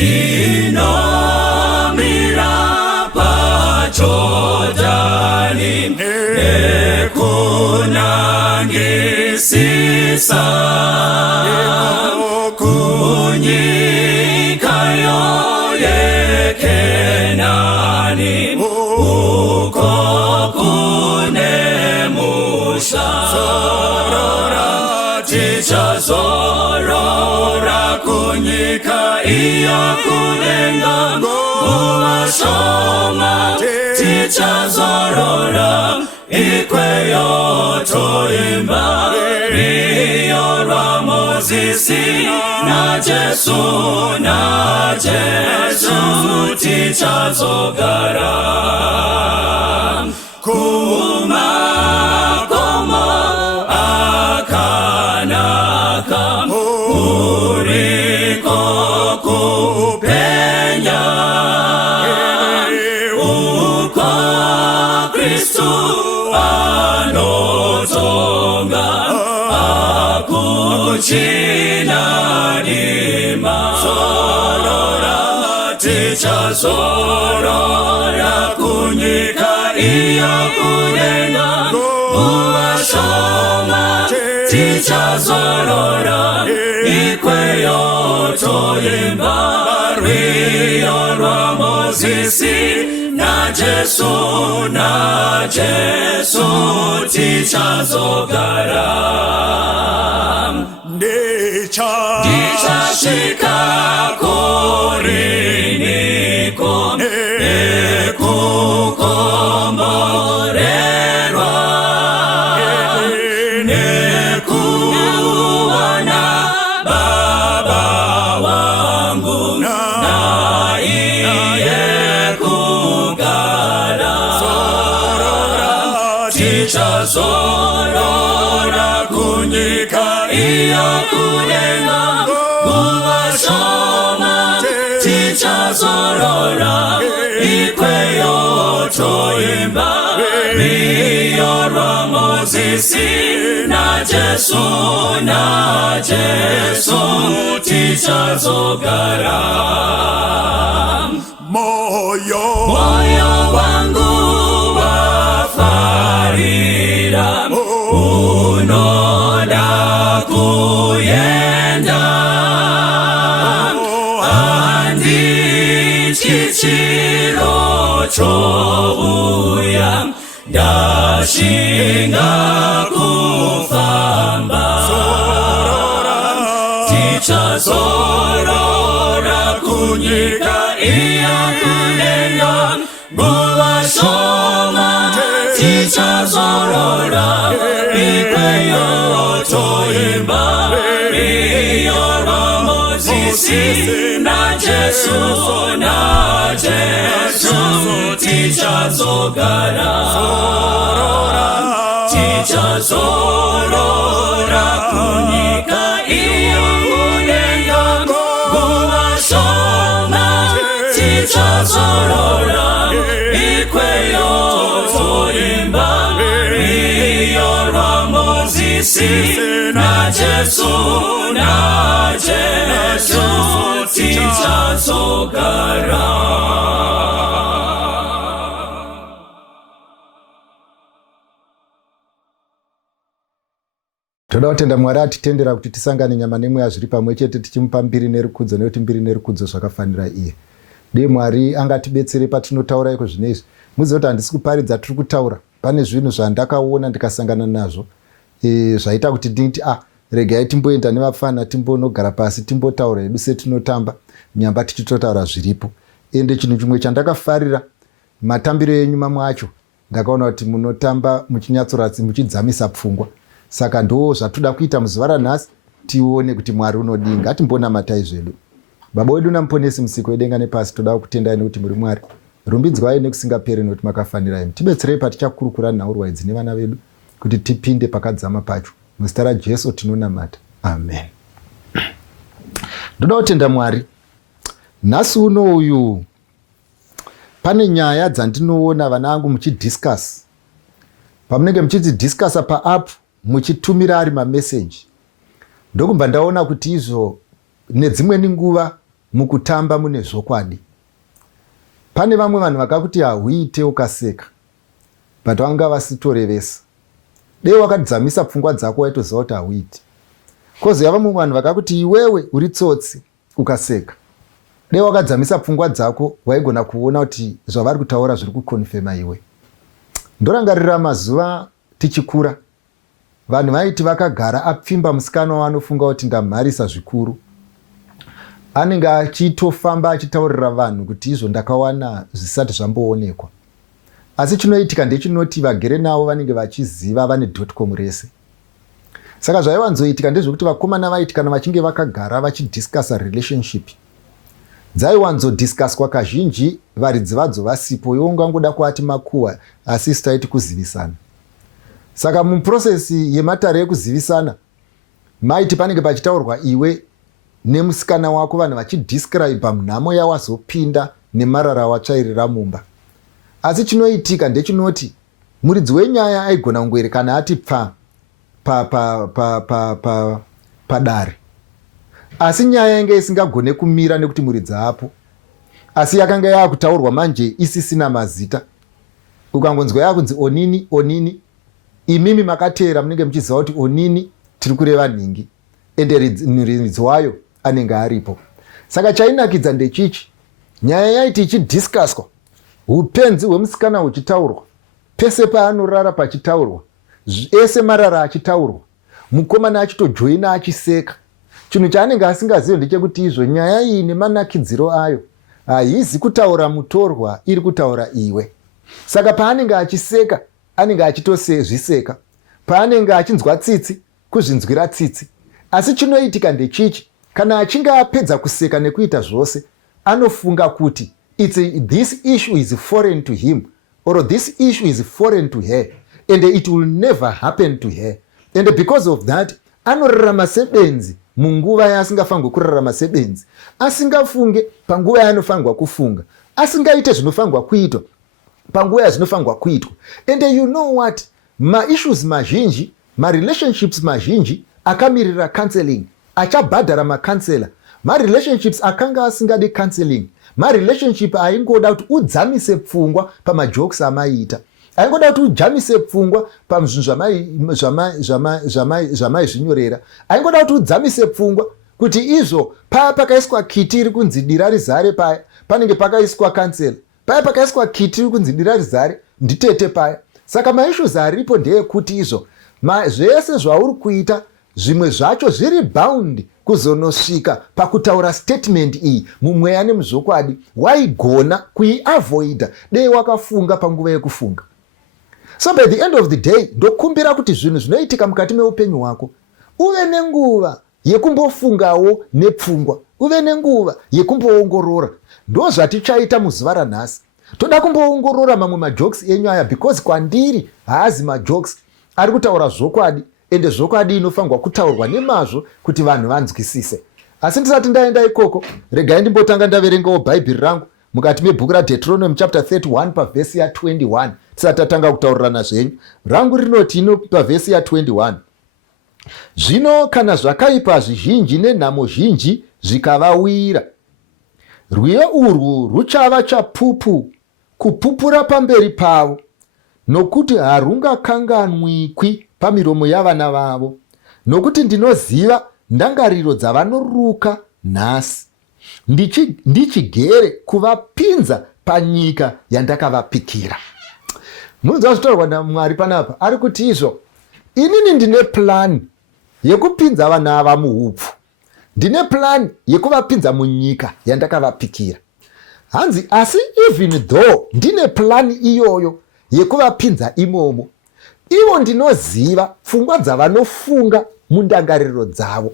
ndinomira paJordani nekunangisisa kunyika yeKenani uko kunemusha tichazorora kunyika iyokulenga muwashoma tichazorora ikweyo toimba riyo rwa Mozisi na Jesu tichazogara kumakomo akanaka uriko kupenya uko Kristu anotonga akuchinadima tichazorora kunyika iyokulenga muwashoma tichazorora ikweyo toimba riyo rwa Mozisi na Jesu tichazogara ndichashika koriniko nekukomorerwa nekuwana Baba wangu na iye kugara tichazorora kunyika iyokulenga muwashoma tichazorora ikweyo toimba riyo rwa Mozisi na Jesu tichazogara moyo wangu wafarira unoda kuyenda chichiro chouya ndashinga kufamba tichazorora kunyika iyokulenga muwashoma tichazorora ikweyo toimba riyo rwa Mozisi na Jesu tichazogara tichazorora kunyika iyokulenga muwashoma tichazorora ikweyo toimba riyo rwa Mozisi na Jesu tichazogara. Toda kutenda Mwari atitendera kuti tisangane nyama nemweya zviri pamwe chete tichimupa mbiri nerukudzo nekuti mbiri nerukudzo zvakafanira iye. Dei Mwari angatibetsere patinotaura iko zvinezvi. Muzive kuti handisi kuparidza tiri kutaura. Pane zvinhu zvandakaona ndikasangana nazvo. Zvaita kuti nditi regai timboenda nevafana timbonogara pasi timbotaura hedu setinotamba nyamba tichitotaura zviripo. Ende chinhu chimwe chandakafarira matambiro enyu mamwe acho ndakaona kuti munotamba muchinyatsoratsi muchidzamisa pfungwa. Saka ndo zvatoda kuita muzuva ranhasi tione kuti Mwari unodii. Ngatimbonamatai zvedu. Baba wedu namuponesi musiko wedenga nepasi, toda kutendai nekuti muri Mwari. Rumbidzwai nekusingaperi nokuti makafanira imi. Tibetserei patichakurukura nhau rwaidzi nevana vedu kuti tipinde pakadzama pacho. Muzita raJesu tinonamata. Amen. Ndoda kutenda Mwari. Nhasi uno uyu pane nyaya dzandinoona vana vangu muchidiscuss. Pamunenge muchidiscussa paapp muchitumira ari mameseji. Ndokumba ndaona kuti izvo nedzimweni nguva mukutamba mune zvokwadi. Pane vamwe vanhu vakakuti hauite ukaseka, but vanga vasitorevesa. Dei wakadzamisa pfungwa dzako waitoziva kuti hauiti. Kozoya vamwe vanhu vakakuti iwewe uri tsotsi ukaseka. Dei wakadzamisa pfungwa dzako waigona kuona kuti zvavari kutaura zviri kukonfema iwe. Ndorangarira mazuva tichikura, vanhu vaiti vakagara apfimba musikana wanofunga kuti ndamharisa zvikuru, anenge achitofamba achitaurira vanhu kuti izvo ndakawana zvisati zvamboonekwa. Asi chinoitika ndechinoti vagere navo vanenge vachiziva vane .com rese. Saka zvaiwanzoitika ndezvekuti vakomana vaiti kana vachinge vakagara vachidiscussa relationship, dzaiwanzodiscusswa kazhinji varidzi vadzo vasipo, iwo ungangoda kuati makuhwa asi sitaiti kuzivisana. Saka muprosesi yematare ekuzivisana maiti panenge pachitaurwa iwe nemusikana wako, vanhu vachidescribe nhamo yawazopinda nemarara watsvairira mumba. Asi chinoitika ndechinoti muridzi wenyaya aigona kungoerekana ati pfa padare, asi nyaya yanga isingagone kumira nekuti muridzi apo, asi yakanga yakutaurwa manje isisina mazita. Ukangonzwa yakunzi onini onini, imimi makateera munenge muchiziva kuti onini tiri kureva nhingi, ende muridzi wayo anenge aripo. Saka chainakidza ndechichi, nyaya yaiti ichidiscusswa, upenzi hwemusikana huchitaurwa, pese paanorara pachitaurwa, ese marara achitaurwa, mukomana achitojoina achiseka. Chinhu chaanenge asingazivi ndechekuti izvo nyaya iyi nemanakidziro ayo haizi kutaura mutorwa, iri kutaura iwe. Saka paanenge achiseka anenge achitozviseka, paanenge achinzwa tsitsi kuzvinzwira tsitsi. Asi chinoitika ndechichi, kana achinge apedza kuseka nekuita zvose, anofunga kuti this issue is foreign to him, or this issue is foreign to her, and it will never happen to her. And because of that, anorarama sebenzi munguva yaasingafangwa kurarama sebenzi, asingafunge panguva yaanofangwa kufunga, asingaite zvinofangwa kuitwa panguva yazvinofangwa kuitwa. And you know what, maissues mazhinji, marelationships mazhinji akamirira counseling, achabhadhara makansela. Marelationships akanga asingadi counseling, marelationship aingoda kuti udzamise pfungwa pamajokes amaiita, aingoda kuti ujamise pfungwa pazvinhu zvamaizvinyorera, aingoda kuti udzamise pfungwa kuti izvo paya pakaiswa kiti iri kunzi dira rizare, paya panenge pakaiswa kansela, paya pakaiswa kiti iri kunzi dira rizare nditete paya. Saka maissues aripo ndeyekuti izvo zvese zvauri kuita, zvimwe zvacho zviri bound kuzonosvika pakutaura statement iyi mumweya nemuzvokwadi, waigona kuiavoida dei wakafunga panguva yekufunga. So by the end of the day, ndokumbira kuti zvinhu zvinoitika mukati meupenyu hwako uve nenguva yekumbofungawo nepfungwa, uve nenguva yekumboongorora. Ndo zvatichaita muzuva ranhasi. Toda kumboongorora mamwe majokes enyu aya, because kwandiri haazi majokes, ari kutaura zvokwadi, ende zvokwadi inofangwa kutaurwa nemazvo kuti vanhu vanzwisise. Asi ndisati ndaenda ikoko, regai ndimbotanga ndaverengawo bhaibheri rangu mukati mebhuku raDeuteronomy chapter 31 pavhesi ya21. Tisati tatanga kutaurirana zvenyu, rangu rinoti ino pavhesi ya21, zvino kana zvakaipa zvizhinji nenhamo zhinji zvikavawira, rwiyo urwu ruchava chapupu kupupura pamberi pavo, nokuti harungakanganwikwi pamiromo yavana vavo, nokuti ndinoziva ndangariro dzavanoruka nhasi, ndichigere kuvapinza panyika yandakavapikira. Munzwa zvitaurwa naMwari panapa, ari kuti izvo, inini ndine plani yekupinza vana ava muhupfu, ndine plani yekuvapinza munyika yandakavapikira. Hanzi asi even though ndine plani iyoyo yekuvapinza imomo, ivo ndinoziva pfungwa dzavanofunga mundangariro dzavo,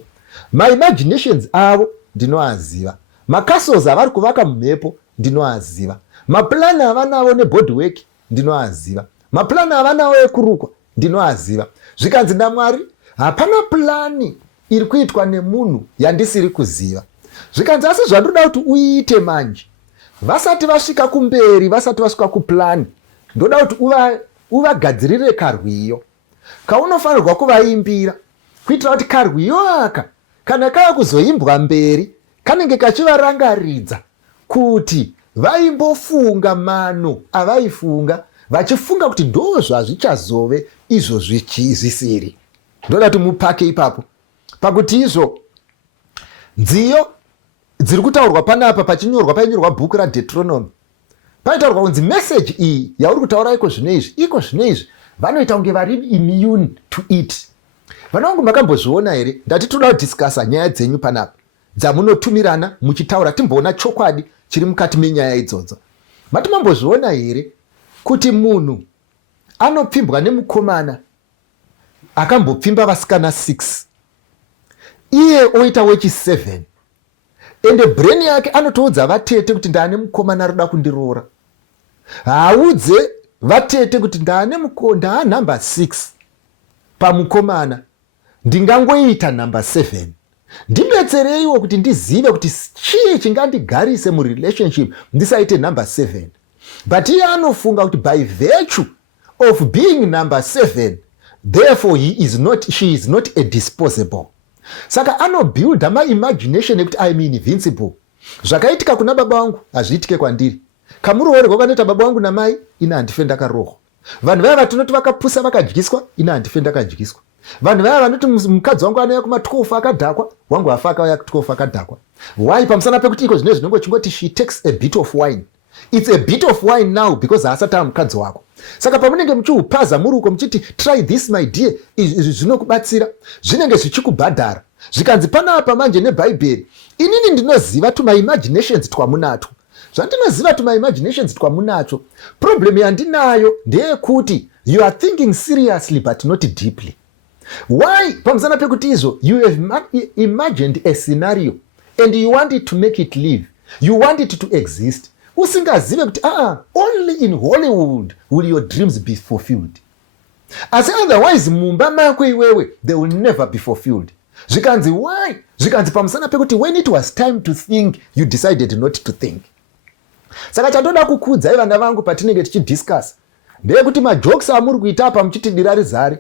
maimaginations avo ndinoaziva, macastles avari kuvaka mumhepo ndinoaziva, maplani avanavo nebodwork ndinoaziva, maplani avanavo ekurukwa ndinoaziva. Zvikanzi naMwari hapana plani iri kuitwa nemunhu yandisiri kuziva. Zvikanzi asi zvandoda kuti uite manje, vasati vasvika kumberi, vasati vasvika kuplani, ndoda kuti uvagadzirire karwiyo kaunofanirwa kuvaimbira, kuitira kuti karwiyo aka kana kaya kuzoimbwa mberi kanenge kachivarangaridza kuti vaimbofunga mano avaifunga vachifunga kuti ndo zvazvichazove izvo zvisiri. Ndoda kuti mupake ipapo pakuti izvo nziyo dziri kutaurwa panapa painyorwa bhuku raDeuteronomy paitaurwa kunzi meseji iyi yauri kutaura iko zvinoizvi vanoita kunge vari immune to it. Vana vangu makambozviona here? Ndati toda kudhiskasa nyaya dzenyu panapa dzamunotumirana muchitaura timboona chokwadi chiri mukati menyaya idzodzo. Mati mambozviona here kuti munhu anopfimbwa nemukomana akambopfimba vasikana 6 iye oita wechi7 ende brain yake anotoudza vatete kuti ndane mukomana aroda kundiroora. Haudze vatete kuti ndaa number 6 pamukomana ndingangoita number 7. Ndibetsereiwo kuti ndizive kuti chii chingandigarise murelationship ndisaite number 7. But iye anofunga kuti by virtue of being number 7 therefore she is not a disposable. Saka anobuilda maimagination ekuti I am invincible. Zvakaitika kuna baba vangu hazviitike kwandiri. Kamuroorerwa kanoita baba vangu namai ina handife ndakarohwa. Vanhu vaya vatinoti vakapusa vakadyiswa ina handife ndakadyiswa. Vanhu vaya vanoti mukadzi wangu anouya kuma12 akadhakwa wangu afa akauya ku12 akadhakwa. Why? Pamusana pekuti iko zvinezvi zvinongochingoti she takes a bit of wine. It's a bit of wine now because haasati mukadzi wako. Saka pamunenge muchiupaza muri uko muchiti try this my dear, izvi zvinokubatsira, zvinenge zvichikubhadhara. Zvikanzi panapa manje nebhaibheri, inini ndinoziva tuma imaginations twamunato. Zvandinoziva tuma imaginations twamunacho. Problem yandinayo ndeyekuti you are thinking seriously but not deeply. Why? Pamusana pekuti izvo you have imagined a scenario and you want it to make it live. You want it to exist. Usingazive kuti only in Hollywood will your dreams be fulfilled. As otherwise mumba mako iwewe they will never be fulfilled. Zvikanzi why? Zvikanzi pamusana pekuti when it was time to think you decided not to think. Saka chandoda kukudzai vana vangu patinenge tichidiscuss ndeyekuti majokes amuri kuita apa muchiti dira rizare,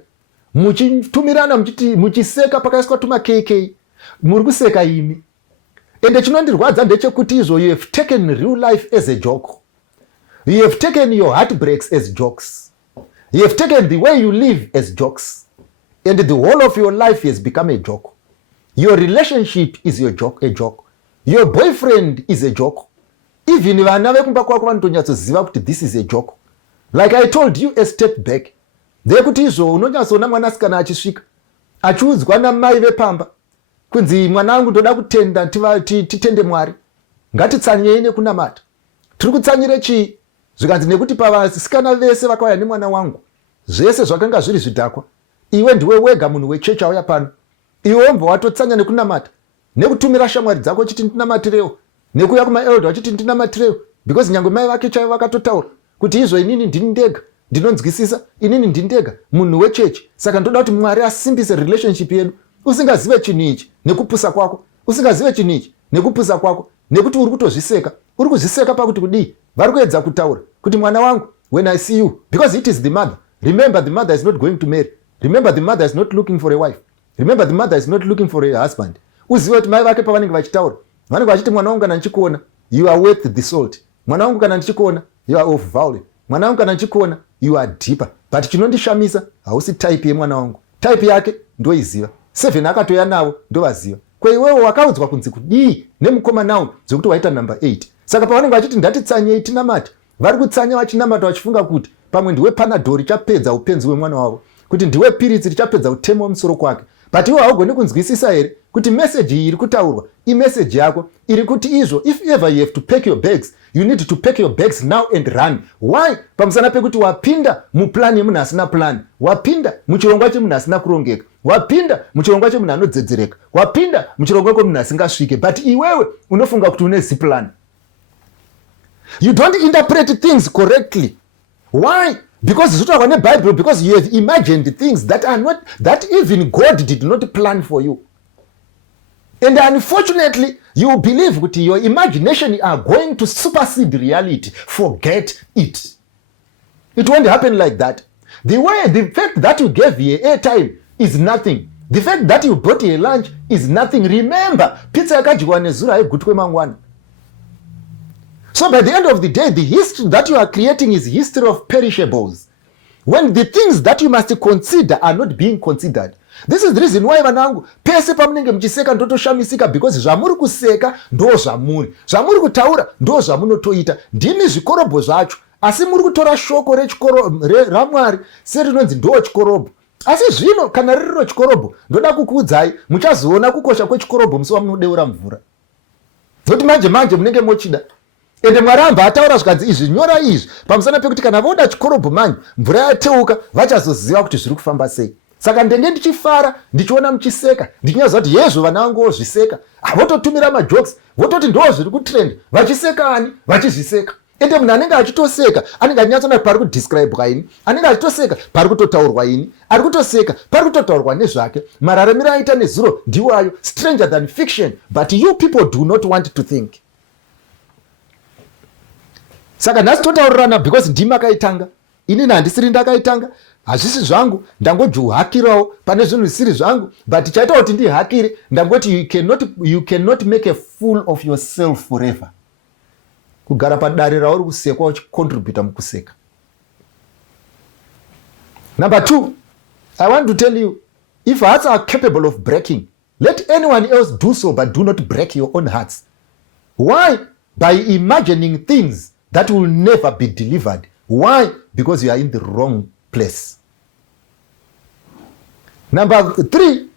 muchitumirana muchiseka pakaiswa tuma KK, muri kuseka imi. Ende chinondirwadza ndechekuti izvo you have taken real life as a joke. You have taken your heartbreaks as jokes. You have taken the way you live as jokes. And the whole of your life has become a joke. Your relationship is a joke. Your boyfriend is a joke. Even vana vekumba kwako vanotonyatsoziva kuti this is a joke. Like I told you a step back. Ndeyekuti izvo unonyatsoona mwanasikana achisvika achiudzwa namai vepamba kunzi mwana wangu ndoda kutenda titende Mwari, ngatitsanyei nekunamata. Tiri kutsanyire chii? Zvikanzi nekuti pavasikana vese vakauya nemwana wangu zvese zvakanga zviri zvidhakwa, iwe ndiwe wega munhu wechechi auya pano, iwe womva watotsanya nekunamata, nekutumira shamwari dzako chiti ndinamatirewo, nekuuya kumaelda wachiti ndinamatirewo, because nyange mai vake chaivo vakatotaura kuti izvo inini ndini ndega ndinonzwisisa, inini ndini ndega munhu wechechi. Saka ndoda kuti Mwari asimbise relationship yedu. Usingazive chinhu ichi nekupusa kwako, usingazive chinhu ichi nekupusa kwako, nekuti uri kutozviseka, uri kuzviseka pakuti kudii vari kuedza kutaura kuti mwana wangu when I see you, because it is the mother. Remember the mother is not going to marry. Remember the mother is not looking for a wife. Remember the mother is not looking for a husband. Uzive kuti mai vake pavanenge vachitaura vanenge vachiti mwana wangu kana ndichikuona you are worth the salt. Mwana wangu kana ndichikuona you are of value. Mwana wangu kana ndichikuona you are deeper. But chinondishamisa hausi type yemwana wangu. Type yake ndoiziva. 7 akatoya navo ndovaziva. Kweiwewo wakaudzwa kunzi kudii nemukomana dzekuti waita number 8. Saka pavanenge vachiti ndatitsanyei tinamata, vari kutsanya vachinamata vachifunga kuti pamwe ndiwe panadhori richapedza upenzi hwemwana wavo, kuti ndiwe piritsi richapedza utemo wemusoro kwake. But iwe haugoni kunzwisisa here kuti message iyi iri kutaurwa imessage yako iri kuti izvo if ever you have to pack your bags, you need to pack your bags now and run. Why? Pamusana pekuti wapinda muplan yemunhu asina plan, wapinda muchirongwa chemunhu asina kurongeka, wapinda muchirongwa chemunhu anodzedzereka, wapinda muchirongwa chemunhu asingasvike. But iwewe unofunga kuti une ziplan. You don't interpret things correctly. Why? Because zvotaurwa neBible, because you have imagined things that are not, that even God did not plan for you. And unfortunately, you believe that your imagination are going to supersede reality. Forget it. It won't happen like that. The fact that you gave here airtime is nothing. The fact that you bought a lunch is nothing. Remember, pizza yakadyiwa nezuro haigutwe mangwana. So by the end of the day, the history that you are creating is history of perishables. When the things that you must consider are not being considered. This is the reason why vanangu pese pamunenge muchiseka ndotoshamisika, because zvamuri kuseka ndo zvamuri kutaura ndo zvamunotoita. Ndimi zvikorobho zvacho, asi muri kutora shoko raMwari serinonzi ndo chikorobho. Asi zvino kana ririro chikorobho, ndoda kukuudzai muchazoona kukosha kwechikorobho musi wamunodeura mvura. Nokuti manje munenge mochida. Ende Mwari amba ataura zvikanzi izvi nyora izvi pamusana pekuti kana voda chikorobho manje mvura yateuka vachazoziva kuti zviri kufamba sei. Saka ndenge ndichifara ndichiona muchiseka ndichinyaziva kuti yezvo vana vangu vozviseka, vototumira majokes vototi ndo zviri kutrend, vachisekani vachizviseka. Ende munhu anenge achitoseka anenge achinyatsona pari kudescribwa ini, anenge achitoseka pari kutotaurwa ini, ari kutoseka pari kutotaurwa nezvake. Mararamiro aita nezuro ndiwayo, stranger than fiction, but you people do not want to think. Saka nhasi totaurirana because ndimi akaitanga, inini handisiri ndakaitanga, hazvisi zvangu, ndangojuhakirawo pane zvinhu zvisiri zvangu, but chaita kuti ndihakire ndangoti you cannot make a fool of yourself forever. Kugara padare rauri kusekwa uchicontributa mukuseka. Number 2, I want to tell you, if hearts are capable of breaking, let anyone else do so, but do not break your own hearts. Why? By imagining things that will never be delivered. Why? Because you are in the wrong place. Number 3,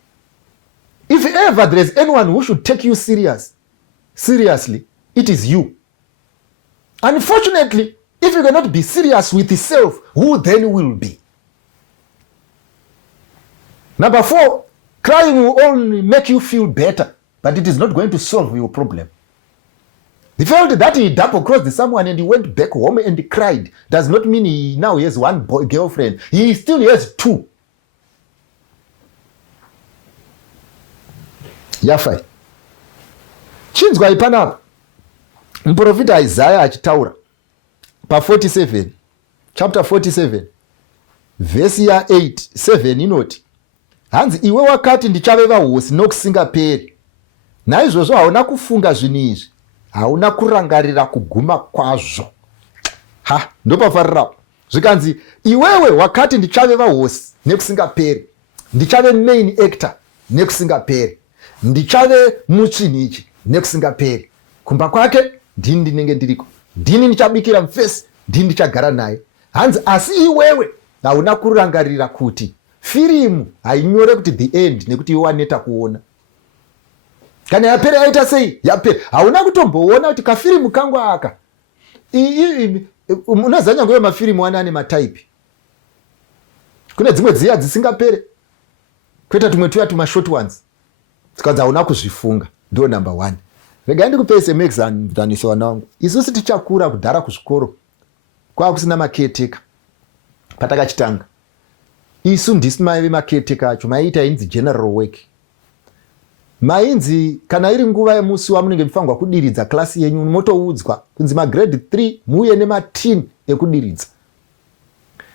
if ever there is anyone who should take you seriously, it is you. Unfortunately, if you cannot be serious with yourself, who then will be? Number 4, crying will only make you feel better, but it is not going to solve your problem. The fact that he double-crossed someone and he went back home and he cried does not mean he now has one girlfriend. He still has 2. Yafai. Chinzwa ipanapa. Muprofita Isaiah achitaura pa 47, chapter 47, verse ya 7 inoti, hanzi iwe wakati ndichaveva hosi nokusingaperi. Naizvozvo hauna kufunga zvinhu izvi, hauna kurangarira kuguma kwazvo. Ndopafarirapo. Zvikanzi iwewe wakati ndichaveva hosi nekusingaperi, ndichave main actor nekusingaperi, ndichave muchinhichi nekusingaperi. Kumba kwake ndini ndinenge ndiriko, ndini ndichabikira mufesi, ndini ndichagara naye. Hanzi asi iwewe hauna kurangarira kuti firimu hainyore kuti the end nekuti iwe waneta kuona. Kana yapera yaita sei? Yapera. Hauna kutomboona kuti kafirimu kangu aka. Unazanya ngoyo mafirimu ane mataipi. Kune dzimwe dziya dzisingapere. Kweta tumwe tuya tuma short ones. Saka hauna kuzvifunga. Ndo number 1. Regai ndikupe SMS mudhaniso wanangu. Isusu tichakura kudhara kuzvikoro kwa kusina maketeka. Patakachitanga. Isu ndisi mai vemaketeka acho maiita inzi general work. Mainzi kana iri nguva yemusi wamunenge mufangwa kudiridza klasi yenyu motoudzwa kunzi magrade 3 muye nematin ekudiridza.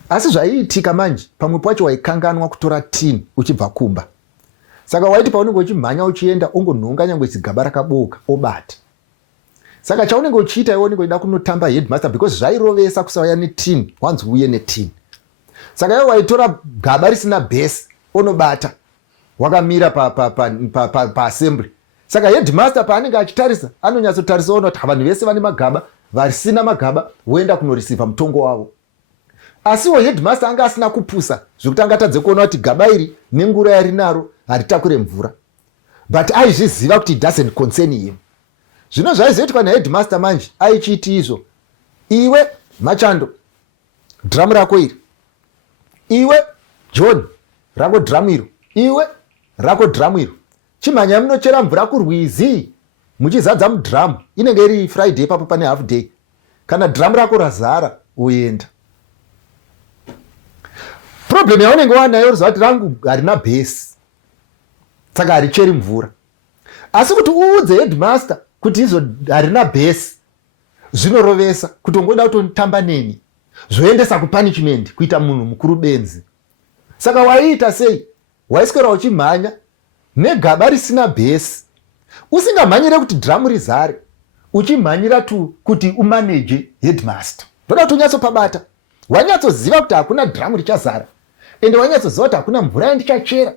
Asi zvaiitika manje pamwe pacho waikanganwa kutora tin uchibva kumba. Saka waiti paunenge uchimhanya uchienda ungonhonga nyangwe chigaba rakaboka obata. Saka chaunenge uchiita iwe unenge uida kunotamba headmaster because zvairovesa kusauya netin wanzi uye netin. Saka iwe waitora gaba risina base unobata wakamira pa assembly. Saka headmaster paanenge achitarisa anonyatsotarisa ona kuti vanhu vese vane magaba, varisina magaba voenda kunoreceiva mutongo wavo. Asiwo headmaster anga asina kupusa zvokuti angatadze kuona kuti gaba iri nengura yarinaro haritakure mvura, but aizviziva kuti it doesn't concern him. Zvino zvaizoitwa naheadmaster manje aichiti izvo, iwe Machando drum rako iri, iwe John rako drum iro, iwe rako drum iro, chimhanya munochera mvura kurwizi muchizadza mudrum. Inenge iri Friday papo pane half day. Kana drum rako razara uenda. Problem yaunenge wanayo uziva kuti rangu harina base, saka haricheri mvura. Asi kuti uudze headmaster kuti izvo harina base zvinorovesa, kuti ungoda kutotamba neni, zvoendesa kupunishment kuita munhu mukuru benzi. Saka waiita sei? waiswera uchimhanya negaba risina bhesi, usingamhanyire kuti dhiramu rizare, uchimhanyira tu kuti umaneje headmaster. Ndoda kuti unyatsopabata, wanyatsoziva kuti hakuna dhiramu richazara, ende wanyatsoziva kuti hakuna mvura yandichachera,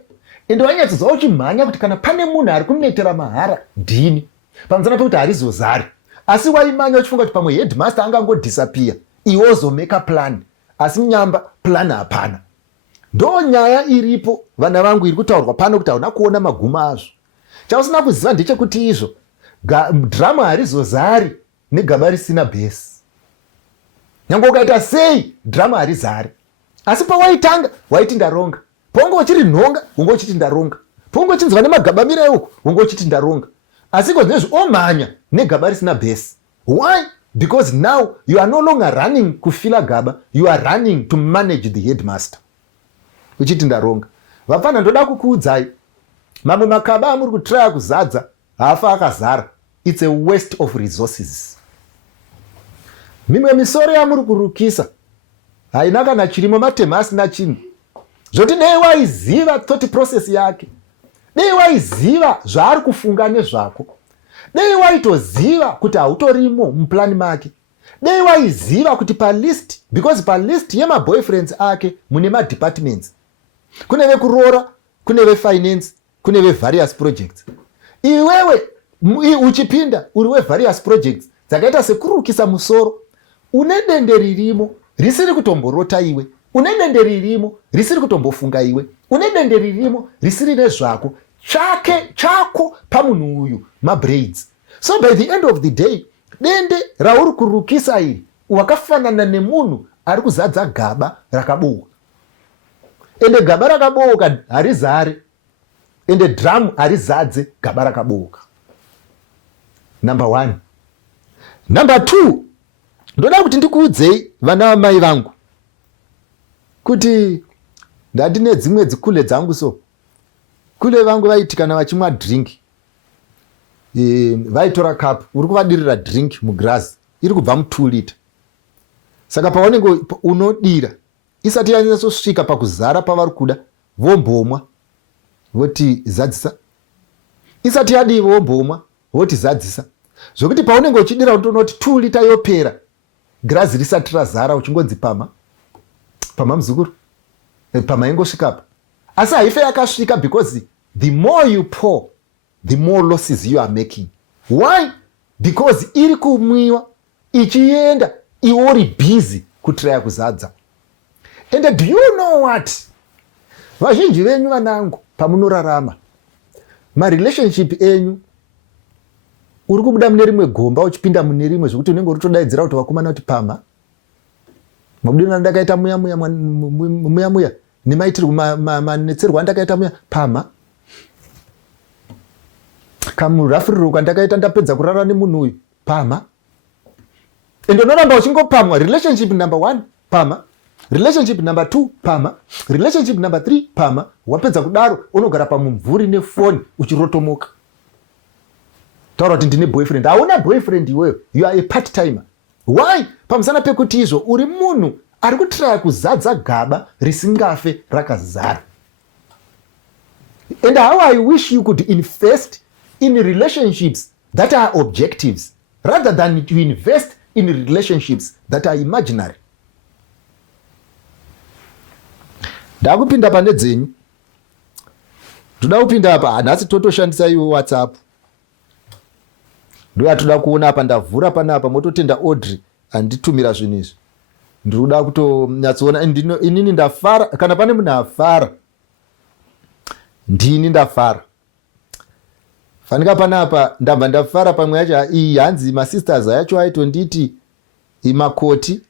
ende wanyatsoziva uchimhanya kuti kana pane munhu ari kunetera mahara ndini, pamusana pekuti harizozari. Asi waimanya uchifunga kuti pamwe headmaster angangodisappear, iwe wozomeka plan, asi nyamba plan hapana. Ndo nyaya iripo vana vangu iri kutaurwa pano kuti hauna kuona magumo azvo. Chausina kuziva ndechekuti izvo dhiramu harizozari negaba risina bhesi. Nyange ukaita sei dhiramu harizari. Asi pawaitanga waiti ndaronga, paunge uchiri nhonga unge uchiti ndaronga, paunge uchinzwa nemagaba mirai uko unge uchiti ndaronga. Asi kozvinezvi omhanya negaba risina bhesi. Why? Because now you are no longer running kufila gaba, you are running to manage the headmaster. Uchiti ndaronga. Vapfana ndoda kukuudzai, mamwe makaba amuri kutraya kuzadza hafa akazara. It's a waste of resources. Mimwe misoro yamuri kurukisa haina kana chirimo, matema asina chinhu. Zvoti dei waiziva thought process yake, dei waiziva zvaari kufunga nezvako, dei waitoziva kuti hautorimo muplani make, dei waiziva kuti palist, because palist yemaboyfriends ake mune madepartments, kune vekuroora, kune vefinance, kune vevarious projects. Iwewe uchipinda uri wevarious projects dzakaita sekurukisa musoro, une dende ririmo risiri kutomborota iwe, une dende ririmo risiri kutombofunga iwe, une dende ririmo risiri nezvako chako pamunhu uyu mabraids. So by the end of the day, dende rauri kurukisa iri wakafanana nemunhu ari kuzadza gaba rakabouka, ende gaba rakabouka harizare, ende dhiramu harizadze gaba rakabouka. Number 1. Number 2, ndoda kuti ndikuudzei vana vamai vangu kuti ndandine dzimwe dzikule dzangu. So kule vangu vaiti kana vachimwa drink, vaitora cup, uri kuvadirira drink mugirazi iri kubva mu2 lita. Saka paunenge unodira isati yanyatsosvika pakuzara pavari kuda, vombomwa voti zadzisa, isati yadii vombomwa voti zadzisa, zvokuti paunenge uchidira utonoti 2 lita yopera girazi risati razara, uchingonzi pama muzukuru, pama ingosvikapo. Asi haife yakasvika, because the more you pour, the more losses you are making. Why? Because iri kumwiwa ichienda iwe uri busy kutraya kuzadza. And do you know what? Vazhinji venyu vanangu pamunorarama, marelationship enyu uri kubuda mune rimwe gomba uchipinda mune rimwe, zvokuti unenge uri kutodaidzira kuti vakomana kuti pama mabudiro ndakaita muya nemaitirwo manetserwo andakaita muya pama, kamurafuriro kwandakaita ndapedza kurara nemunhu uyu pama. Ende unoramba uchingopamwa. Relationship number 1 pama, relationship number 2 pama, relationship number 3 pama. Wapedza kudaro unogara pamumvuri nefoni uchirotomoka. Taura kuti ndine boyfriend. Hauna boyfriend iwewe, you are a part timer. Why? Pamusana pekuti izvo uri munhu ari kutraya kuzadza gaba risingafe rakazara. And how I wish you could invest in relationships that are objectives rather than to invest in relationships that are imaginary. Ndakupinda pane dzenyu. Toda kupinda apa, nhasi totoshandisa iwe WhatsApp. Ndo atoda kuona apa, ndavhura panapa mototenda Audrey anditumira zvinhu izvi. Ndinoda kutonyatsoona inini ndafara, kana pane munhu afara ndini ndafara. Fanika panapa ndabva ndafara pamwe yacho iyi hanzi masisters yacho aitonditi imakoti,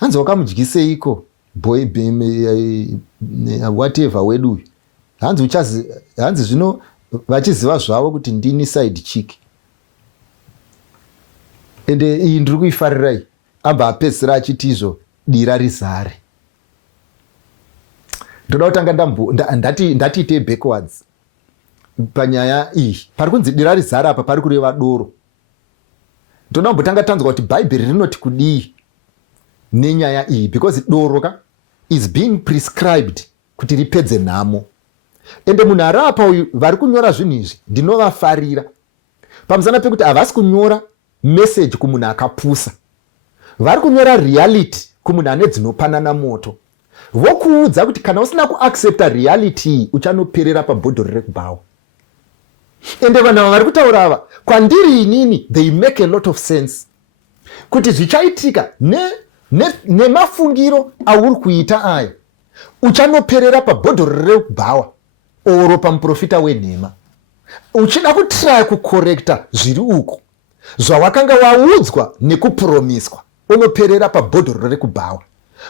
hanzi wakamudyiseiko boy whatever wedu uyu, hanzi zvino vachiziva zvavo kuti ndini side chick. Ende iyi ndiri kuifarirai, abva apedzisira achiti izvo dira rizare. Ndoda kutanga ndatiite backwards panyaya iyi. Pari kunzi dira rizare apa pari kureva doro. Ndoda kumbotanga tanzwa kuti bhaibheri rinoti kudii nenyaya iyi, because doro is being prescribed kuti ripedze nhamo. ende munhu ari apa uyu vari kunyora zvinhu izvi ndinovafarira pamusana pekuti havasi kunyora meseji kumunhu akapusa, vari kunyora reality kumunhu ane dzinopanana moto. Vokuudza kuti kana usina kuaccepta reality iyi uchanoperera pabhodhoro rekubhawa. Ende vanhu ava vari kutaura ava kwandiri inini they make a lot of sense kuti zvichaitika nemafungiro auri kuita aya uchanoperera pabhodhoro rekubhawa oro pamuprofita wenhema uchida kutraya kukorekta zviri uko zvawakanga waudzwa nekupuromiswa unoperera pabhodhoro rekubhawa.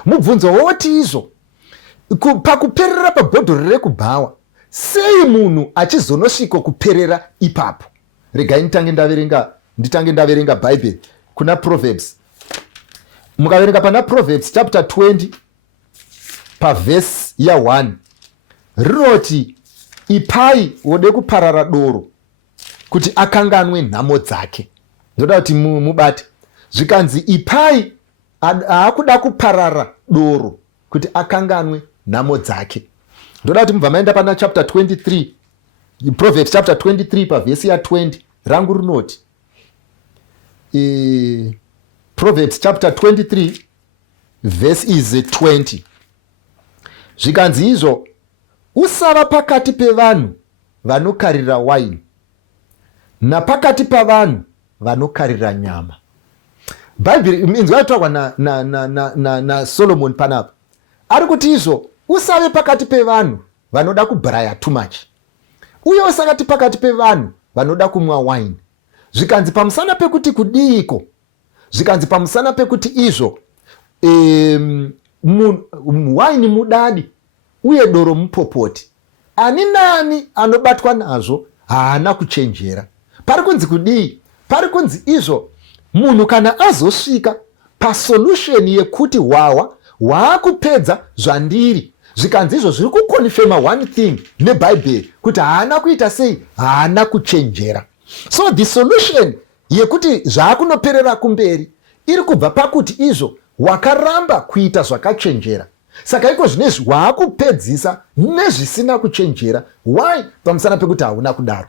Mubvunzo woti izvo pakuperera pabhodhoro rekubhawa sei munhu achizonosvika kuperera ipapo. Regai nditange ndaverenga bhaibheri kuna Proverbs. Mukaverenga pana Proverbs chapter 20 pavhesi ya1 rinoti ipai wode kuparara doro kuti akanganwe nhamo dzake. Ndoda kuti mubate zvikanzi ipai haakuda kuparara doro kuti akanganwe nhamo dzake. Ndoda kuti mubva maenda pana chapter 23 Proverbs chapter 23 pavhesi ya20 rangu rinoti Proverbs chapter 23 verse is 20 zvikanzi izvo usava pakati pevanhu vanokarira waini napakati pavanhu vanokarira nyama. Bhaibheri inzwi yataurwa na Solomon panapa ari kuti izvo usave pakati pevanhu vanoda kubraya too much uye usakati pakati pevanhu vanoda kumwa waini. Zvikanzi pamusana pekuti kudiiko, zvikanzi pamusana pekuti izvo waini mudadi uye doro mupopoti, ani nani anobatwa nazvo haana kuchenjera. Pari kunzi kudii? Pari kunzi izvo munhu kana azosvika pasolution yekuti wawa waakupedza zvandiri, zvikanzi izvo zviri kukonfirma one thing nebhaibheri kuti haana kuita sei, haana kuchenjera. So the solution yekuti zvaakunoperera kumberi iri kubva pakuti izvo wakaramba kuita zvakachenjera. Saka iko zvinezvi waakupedzisa nezvisina kuchenjera. Why? Pamusana pekuti hauna kudaro.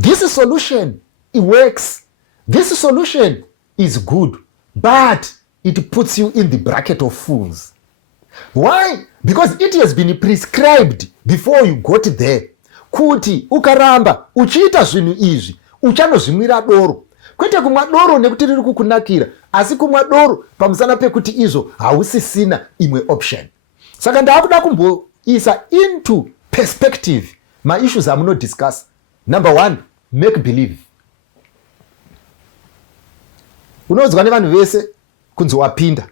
This solution it works. This solution is good, but it puts you in the bracket of fools. Why? Because it has been prescribed before you got there kuti ukaramba uchiita zvinhu izvi uchanozvimwira doro. Kwete kumwa doro nekuti riri kukunakira, asi kumwa doro pamusana pekuti izvo hausisina imwe option. Saka ndaakuda kumboisa into perspective ma-issues amunodiscuss. Number 1, make believe. Unodzwa nevanhu vese kunzi wapinda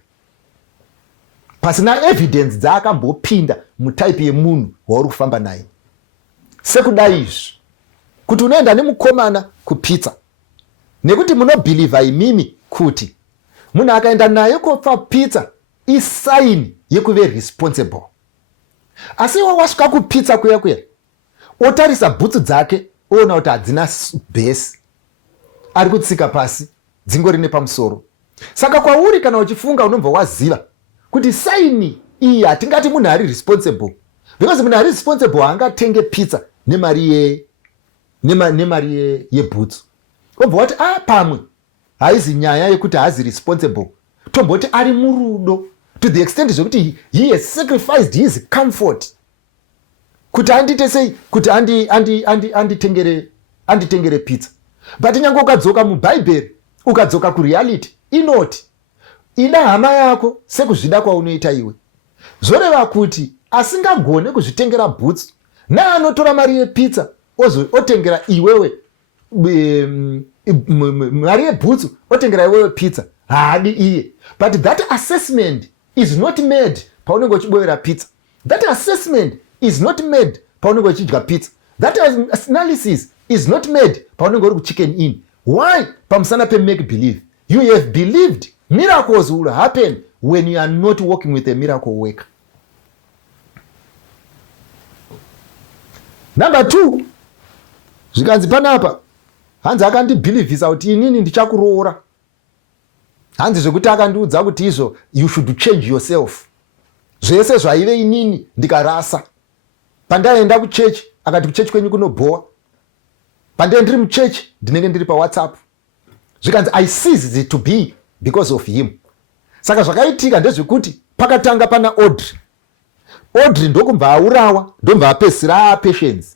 pasina evidence dzaakambopinda mutaipi yemunhu wauri kufamba naye. Sekudai izvi kuti unoenda nemukomana kupizza nekuti munobhilivha imimi kuti munhu akaenda naye kopfa pizza isaini yekuve responsible. Asi iwe wasvika kupizza kuya otarisa bhutsu dzake oona kuti hadzina bhesi, ari kutsika pasi dzingori nepamusoro. Saka kwauri kana uchifunga unobva waziva kuti saini iyi hatingati munhu ari responsible, because munhu ari responsible haangatenge pizza nemari yebhutsu. Obva wati pamwe haizi nyaya yekuti haazi responsible, tomboti ari murudo to the extent zvokuti he has sacrificed his comfort kuti andite sei, kuti anditengere pizza. But nyange ukadzoka mubhaibheri ukadzoka kureality inoti ida hama yako sekuzvida kwaunoita iwe. Zvoreva kuti asingagone kuzvitengera bhutsu naanotora mari yepizza otengera iwewe mari yebhutsu otengera iwewe pizza haadi iye. But that assessment is not made paunenge uchiboyera pizza. That assessment is not made paunenge uchidya pizza. That analysis is not made paunenge uri kuchicken in. Why? Pamusana pe make believe. You have believed miracles will happen when you are not working with a miracle worker. Number 2, zvikanzi panapa hanzi akandibhilivhisa kuti inini ndichakuroora. Hanzi zvekuti akandiudza kuti izvo you should change yourself. Zvese zvaive inini ndikarasa. pandaenda kuchechi akati kuchechi kwenyu kunobhowa, pandee ndiri muchechi ndinenge ndiri pawhatsapp, zvikanzi I ceased it to be because of him. Saka zvakaitika ndezvekuti pakatanga pana Audrey ndokubva aurawa, ndobva apedzisira Patience.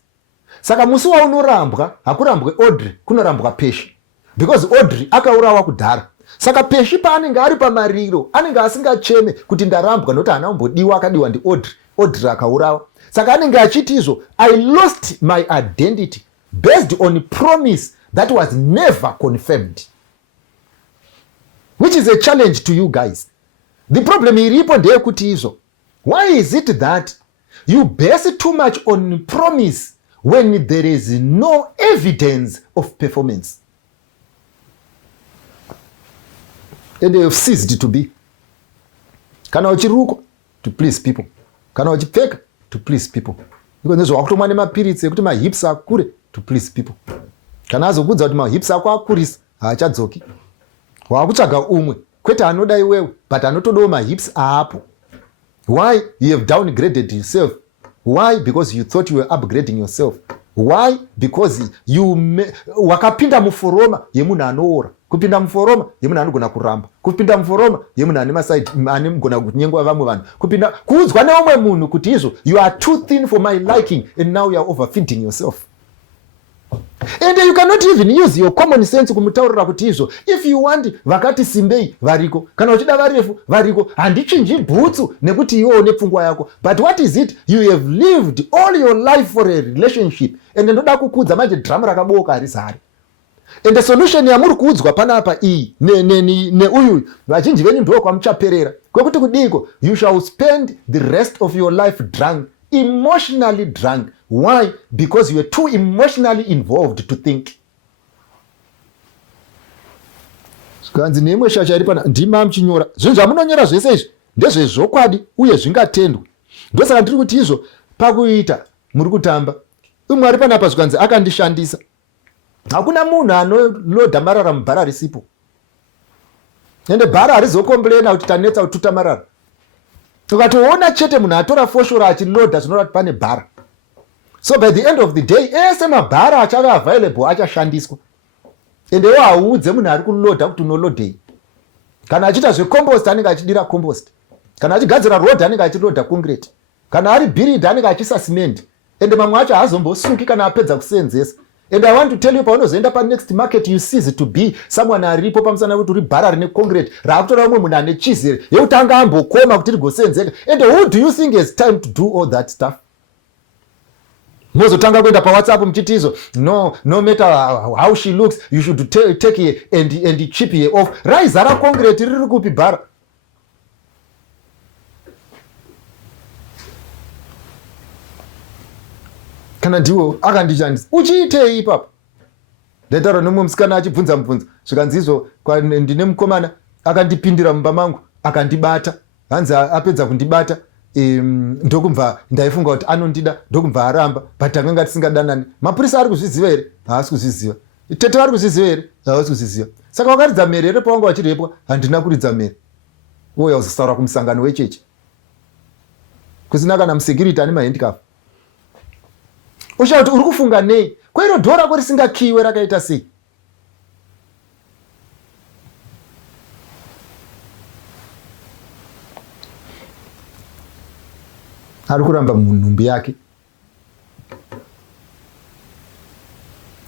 Saka musi waunorambwa hakurambwe Audrey, kunorambwa Peshi, because Audrey akaurawa kudhara. Saka Peshi paanenge ari pamariro anenge asingacheme kuti ndarambwa nokuti haana kumbodiwa, akadiwa ndiAudrey akaurawa. Saka anenge achiti izvo, I lost my identity based on promise that was never confirmed, which is a challenge to you guys. The problem iripo ndeyekuti izvo, why is it that you base too much on promise when there is no evidence of performance? And they have ceased to be. Kana uchiruka to please people, kana uchipfeka to please people. Iko ndizvo wakutomwa nemapiritsi ekuti mahips akure to please people. Kana azokudza kuti mahips ako akurisa haachadzoki, wakutsvaga umwe kwete anoda iwewe but anotodawo mahips aapo. Why? You have downgraded yourself. Why? Because you thought you were upgrading yourself. Why? Because wakapinda muforoma yemunhu anoora, kupinda muforoma yemunhu anogona kuramba, kupinda muforoma yemunhu anogona kunyengwa vamwe vanhu, kupinda kuudzwa neumwe munhu kuti izvo you are too thin for my liking and now you are overfeeding yourself. And you cannot even use your common sense kumutaurira kuti izvo, if you want vakati simbei variko, kana uchida varefu variko, handichinji bhutsu nekuti iwo nepfungwa yako. But what is it? You have lived all your life for a relationship, and ndoda kukudza manje drama rakaboka harizari. And the solution yamuri kuudzwa panapa iyi neuyu vazhinji venyu ndo kwamuchaperera kwekuti kudiko, you shall spend the rest of your life drunk, emotionally drunk. Why? Because you are too emotionally involved to think. Kanzi nemwe shasha iri pana ndima muchinyora zvinhu zvamunonyora zvese izvi ndezvezvokwadi uye zvingatendwa. Ndosaka ndiri kuti izvo pakuita muri kutamba. Umwe ari panapa zvikanzi akandishandisa. Hakuna munhu anolodha marara mubhara risipo, ende bhara harizokomblena kuti tanetsa kututa marara. Ukatoona chete munhu atora foshora achilodha zvinorati pane bhara. So by the end of the day, ese mabhara achava available achashandiswa. Endewo hauudze munhu ari kulodha kuti unolodhei. Kana achiita zvecompost anenge achidira compost, kana achigadzira road anenge achilodha concrete, kana ari build anenge achisa cement, ende mamwe acho haazombosuki kana apedza kuseenzesa. And I want to tell you, paunozoenda panext market, you cease to be someone aripo pamusana kuti uri bhara rine concrete raakutora umwe munhu ane chizere yekuti anga ambokoma kuti rigosenzeka. And who do you think has time to do all that stuff? Mozotanga kuenda pawhatsapp muchiti izvo, no matter how she looks you should take her and chip her off. Raizara concrete riri kupi bhara? Kana ndiwo akandishandisa uchiitei ipapo? Ndaitaura nomumwe musikana achibvunza mubvunzo zvikanzi izvo, ndine mukomana akandipindira mumba mangu akandibata, hanzi apedza kundibata ndokubva ndaifunga kuti anondida, ndokubva aramba, but akanga tisingadanani. Mapurisa ari kuzviziva here? Haasi kuzviziva. Tete vari kuzviziva here? Havasi kuzviziva. Saka wakaridza mhere here pawanga wachirepwa? Handina kuridza mhere. Uya uzosaura kumusangano wechechi kusina kana musecurity ane mahandicap. Usha kuti uri kufunga nei? Kwairo dhora rako risingakiwe rakaita sei? Ari kuramba munhumbi yake.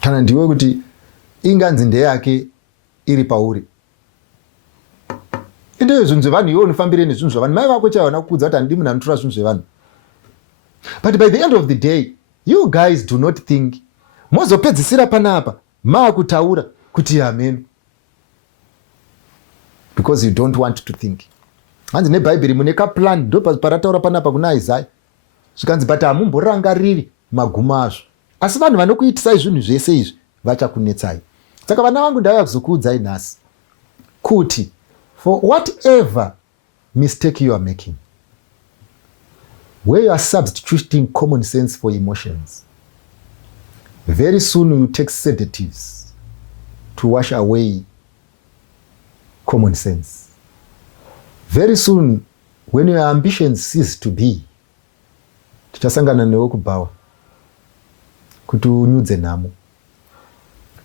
Kana ndiwe kuti inganzi ndeyake iri pauri. Inde zvinhu zvevanhu iwe unofambire nezvinhu zvevanhu. Mai vako chaiwana kukudza kuti handidi munhu anotora zvinhu zvevanhu. But by the end of the day, you guys do not think. Mozopedzisira panapa maakutaura kuti amen, because you don't want to think. Hanzi nebhaibheri mune kaplan ndo parataura panapa kuna Isaiah zvikanzi but hamumborangariri magumo azvo. Asi vanhu vanokuitisai zvinhu zvese izvi vachakunetsai. Saka vana vangu ndauya kuzokuudzai nhasi kuti for whatever mistake you are making, where you are substituting common sense for emotions, very soon you take sedatives to wash away common sense. Very soon, when your ambitions cease to be, tichasangana newe kubhawa kuti unyudze nhamo.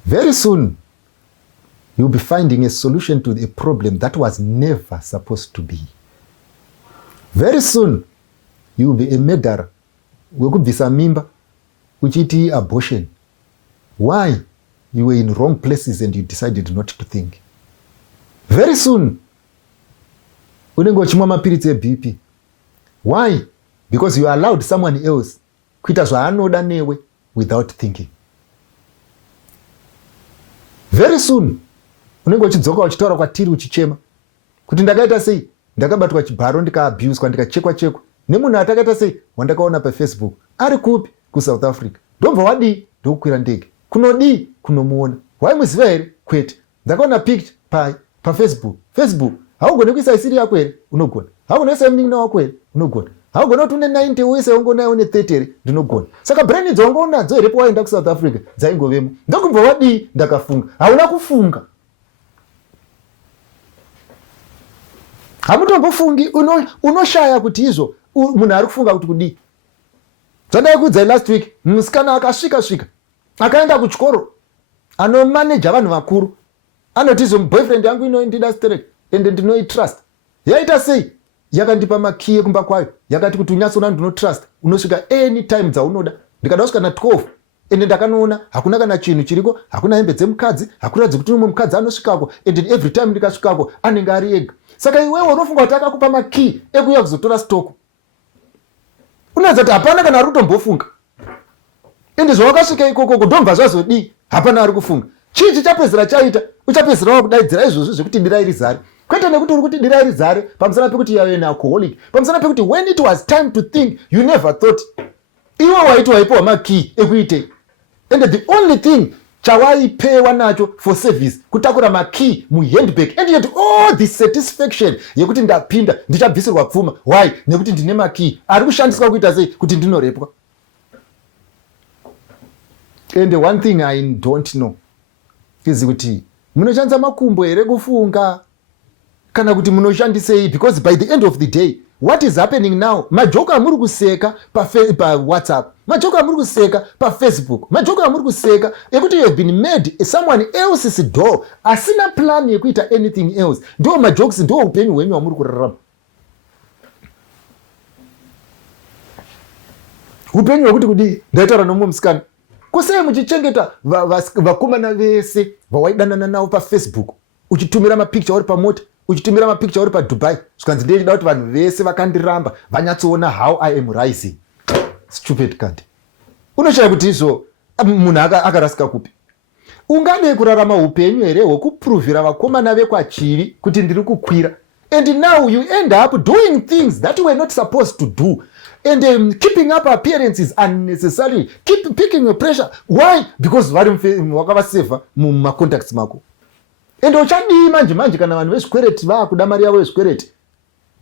Very soon you'll be finding a solution to a problem that was never supposed to be. Very soon you'll be a murderer wekubvisa mimba uchiti abortion. Why? You were in wrong places and you decided not to think. Very soon unenge uchimwa mapiritsi eBP. Why? Because you allowed someone else kuita zvaanoda newe without thinking. Very soon unenge uchidzoka uchitaura kwatiri uchichema kuti ndakaita sei, ndakabatwa chibharo ndikaabuswa ndikachekwa nemunhu atakaita sei wandakaona paFacebook ari kupi kuSouth Africa. Ndobva wadii ndokukwira ndege kunodii kunomuona. Waimuziva here? Kwete. Ndakaona picture paFacebook. Facebook haugone kuisa isiri yako here? Unogona. Haugone kuisa munin'ina wako here? Unogona. Haugone kuti une 90 uise wangu naye une 30 here? Ndinogona. Saka brain dzongo unadzo here pawaenda kuSouth Africa dzaingovemo. Ndokubva wadii ndakafunga. Hauna kufunga. Hamutombofungi unoshaya kuti izvo munhu ari kufunga kuti kudii. Zvandakudza last week musikana akasvika akaenda kuchikoro anomaneja vanhu vakuru anoti izvo boyfriend yangu inoindida straight ende ndinoitrust. Yaita sei? Yakandipa makey ekumba kwayo yakati kuti unyatsoona ndinotrust unosvika anytime dzaunoda. Ndikada kusvika na12 ende ndakanoona hakuna kana chinhu chiriko, hakuna hembe dzemukadzi, hakuratidzi kuti umwe mukadzi anosvikako ende every time ndikasvikako anenge ari ega. Saka iwewe unofunga kuti akakupa makey ekuya kuzotora stoko. Unoedza kuti hapana kana ari kutombofunga ende zvawakasvika ikoko ndomva zvazodii hapana ari kufunga. Chii chichapedzera chaita? Uchapedzera wakudaidzira izvozvo zvekuti dirai rizare. Kwete nekuti uri kuti dirai rizare pamusana pekuti you're an alcoholic, pamusana pekuti when it was time to think you never thought. Iwe waiti waipiwa makey ekuitei ende the only thing chawaipewa nacho for service kutakura makey muhandbag and yet all the satisfaction yekuti ndapinda ndichabvisirwa pfuma. Why? Nekuti ndine makey ari kushandiswa kuita sei kuti ndinorepwa. And one thing I don't know is kuti munoshandisa makumbo here kufunga kana kuti munoshandisei, because by the end of the day what is happening now, majoko amuri kuseka WhatsApp, majoko amuri kuseka Facebook, majoko amuri kuseka ekuti you have been made someone else's door asina plan yekuita anything else. Ndio majokes, ndio upenyu hwenyu amuri kurarama. Upenyu hwekuti kudii ndaitaura nomumwe musikana kusei muchichengeta vakomana vese vawaidanana navo paFacebook, uchitumira mapicture uri pamota, uchitumira mapicture uri paDubai, zvikanzi ndechida kuti vanhu vese vakandiramba vanyatsoona how I am rising. Stupid card. Unoshaya kuti izvo munhu akarasika kupi? Ungade kurarama upenyu here hwekuprovhira vakomana vekwachivi kuti ndiri kukwira, and now you end up doing things that you were not supposed to do. And keeping up appearances unnecessarily, keep picking your pressure. Why? Because wakavaseva mumacontacts mako. And uchadii manje kana vanhu vezvikwereti vakuda mari yavo yezvikwereti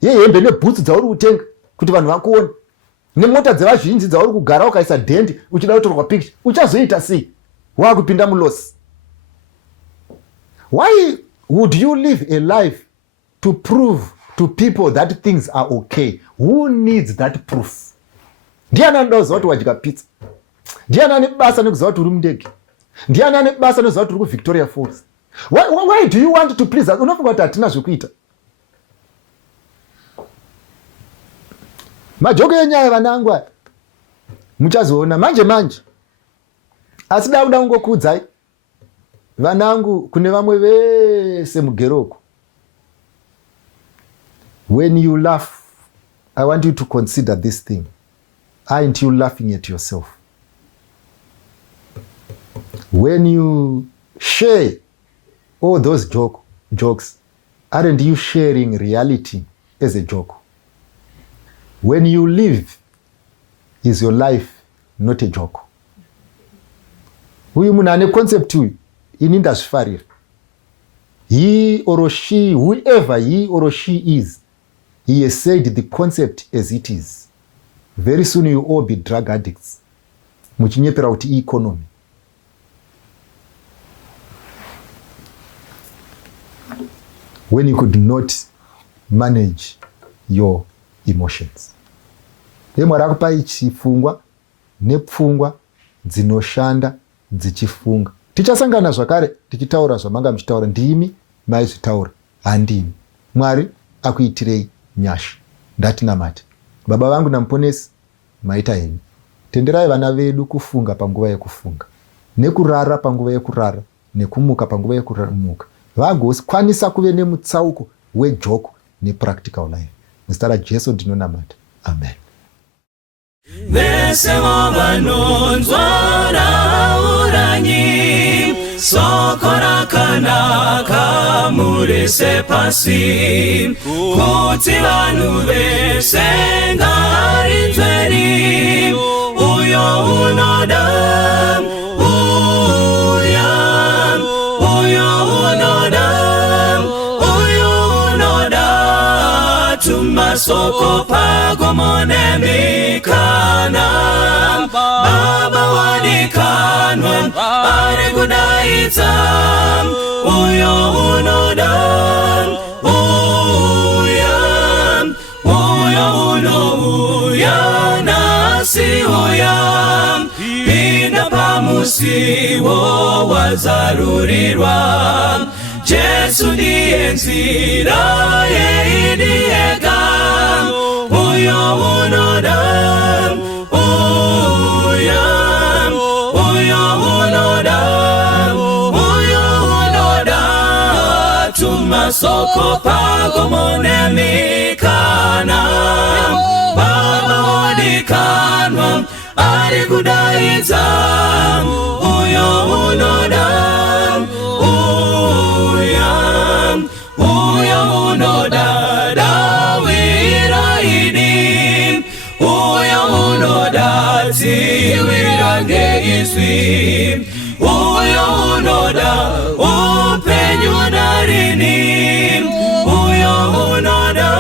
yehembe nebhutsu dzauri kutenga kuti vanhu vakuona nemota dzevazhinji dzauri kugara ukaisa dhendi uchida kutorwa picture, uchazoita sei wakupinda mulosi? Why would you live a life to prove to people that things are okay? Who needs that proof? Ndiani anoda kuziva kuti wadya pizza? Ndiani ane basa nekuziva kuti uri mundege? Ndiani ane basa nekuziva kuti uri kuVictoria Falls? Why do you want to please us? Unofunga kuti hatina zvekuita. Majoko enyaya vanangu aya muchazoona manje. Asi dauda kungokuudzai vanangu kune vamwe vese mugeroko. When you laugh, I want you to consider this thing. Aren't you laughing at yourself? When you share all those jokes, aren't you sharing reality as a joke? When you live, is your life not a joke? Uyu munhu ane concept uyu ini ndazvifarira. He or she, whoever he or she is, he has said the concept as it is. Very soon you all be drug addicts. Muchinyepera kuti economy. When you could not manage your emotions. Mwari akupai chifungwa nepfungwa dzinoshanda dzichifunga. Tichasangana zvakare tichitaura zvamanga muchitaura. Ndimi maizvitaura, handini. Mwari akuitirei nyasha. Ndatinamate. Baba vangu namuponesi, maita henyu. Tenderai vana vedu kufunga panguva yekufunga, nekurara panguva yekurara, nekumuka panguva yekumuka. Vagokwanisa kuve nemutsauko wejoko nepractical life. Muzita raJesu ndinonamata. Amen. Vese vanonzwa rauranyi, soko rakanaka murise pasi, kuti vanhu vese ngarinzweni, uyo unoda, uyo unoda, tumasoko pagomonemikana, Baba wadikanwa, ari kudaidza, uyo unoda, uyo unouya nasi uya, pinda pamusiwo wazarurirwa, Jesu ndiye nzira yeidiyega, uyo unoda, tumasoko pagomonemikana, Baba wadikanwa, ari kudaidza, uyo unoda, uyo unoda, dawiraini, uyo unoda, dziwira ngeizvi, uyo unoda, upenyu darini, uyo unoda,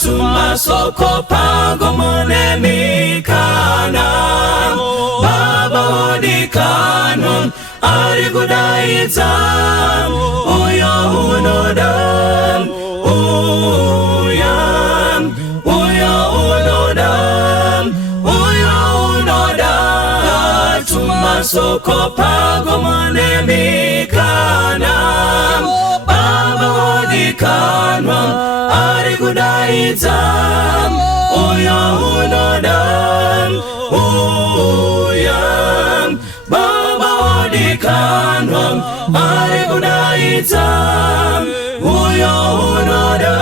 tumasoko pagomonemikana, Baba wadikanwa, ari kudaidza, uyo unoda, tumasoko pagomonemikana, Baba wadikanwa, ari kudaidza, uyo unoda, Baba wadikanwa, ari kudaidza, uyo unoda.